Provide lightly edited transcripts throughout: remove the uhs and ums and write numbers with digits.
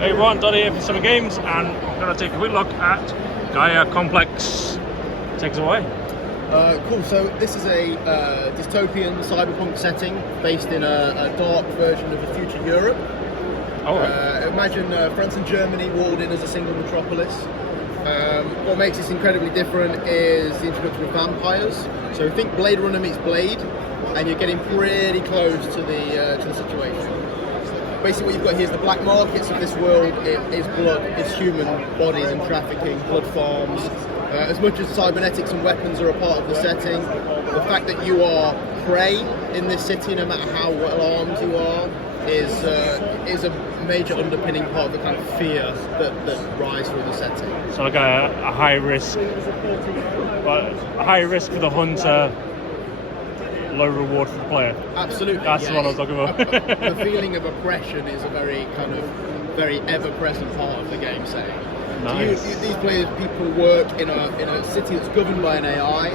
Hey everyone, Donny here for Summer Games, and I'm going to take a quick look at Gaia Complex. Take us away. Cool, so this is a dystopian cyberpunk setting based in a dark version of a future Europe. Imagine France and Germany walled in as a single metropolis. What makes this incredibly different is the introduction of vampires. So think Blade Runner meets Blade, and you're getting pretty close to the situation. Basically what you've got here is the black markets of this world. It is blood, it's human bodies and trafficking, blood farms. As much as cybernetics and weapons are a part of the setting, the fact that you are prey in this city, no matter how well armed you are, is a major underpinning part of the kind of fear that rises through the setting. So like a high risk for the hunter, low reward for the player. Absolutely. That's what I was talking about. The feeling of oppression is a very ever-present part of the game setting. Nice. So people work in a city that's governed by an AI,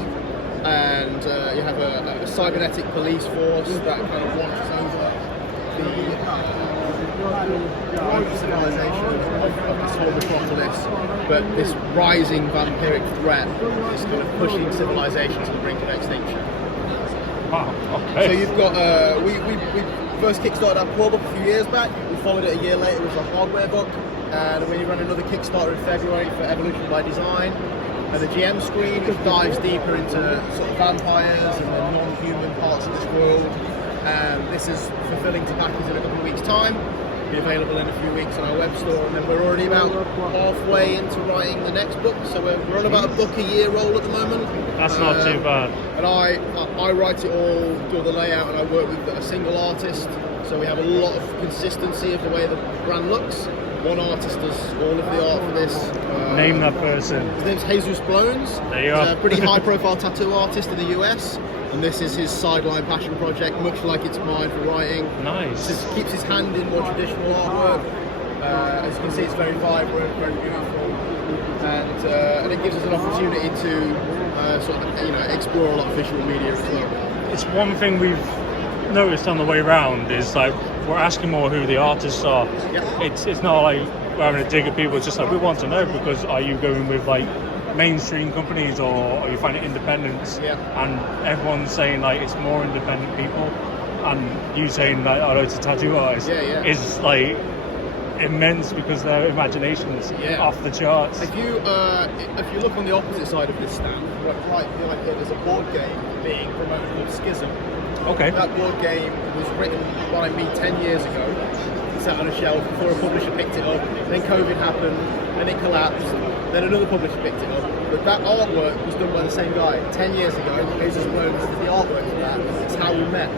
and you have a cybernetic police force that kind of watches over the civilization of this whole metropolis. But this rising vampiric threat is kind of pushing civilization to the brink of extinction. Wow, okay. So you've got, we first kickstarted our core book a few years back. We followed it a year later with a hardware book, and we ran another Kickstarter in February for Evolution by Design. And the GM screen, which dives deeper into sort of vampires and the non-human parts of this world. And this is fulfilling to package in a couple of weeks' time. It'll be available in a few weeks on our web store, and then we're already about halfway into writing the next book. So we're on about a book a year roll at the moment. That's not too bad. And I write it all, do the layout, and I work with a single artist. So we have a lot of consistency of the way the brand looks. One artist does all of the art for this. Name that person. His name's Jesus Blones. There you are. He's a pretty high-profile tattoo artist in the US, and this is his sideline passion project, much like it's mine for writing. Nice. Just keeps his hand in more traditional artwork. As you can see, it's very vibrant, very beautiful, and it gives us an opportunity to explore a lot of visual media as well. It's one thing we've noticed on the way around is like we're asking more who the artists are. Yeah. It's not like we're having a dig at people. It's just like we want to know, because are you going with like mainstream companies, or are you finding independents? Yeah. And everyone's saying like it's more independent people, and you saying like it's a tattoo artist is like immense, because their imagination's off the charts. If you look on the opposite side of this stand, right behind here, there's a board game being promoted called Schism. Okay. That board game was written by me 10 years ago, sat on a shelf before a publisher picked it up. Then COVID happened, and it collapsed. Then another publisher picked it up. But that artwork was done by the same guy 10 years ago. Jesus Blones did the artwork for that. It's how we met.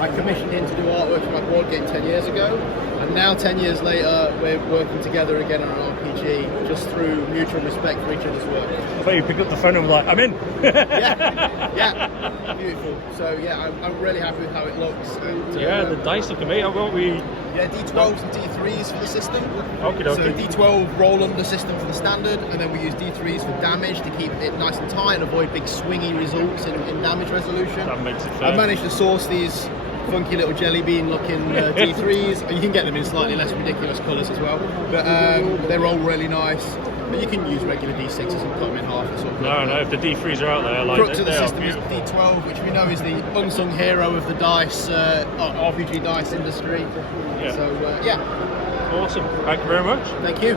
I commissioned him to do artwork for my board game 10 years ago, and now 10 years later we're working together again on an RPG, just through mutual respect for each other's work. I bet you pick up the phone and be like, I'm in. yeah, beautiful. So yeah, I'm really happy with how it looks. And, the dice look amazing. How about we? Yeah, D12s and D3s for the system. Okay. So D12 roll under system for the standard, and then we use D3s for damage to keep it nice and tight and avoid big swingy results in damage resolution. That makes it fair. I managed to source these funky little jelly bean looking D3s. You can get them in slightly less ridiculous colours as well, but they roll really nice. But you can use regular D6s and cut them in half. No, if the D3s are out there, like crux of the system is D12, which we know is the unsung hero of the dice RPG dice industry. Yeah. So Awesome. Thank you very much. Thank you.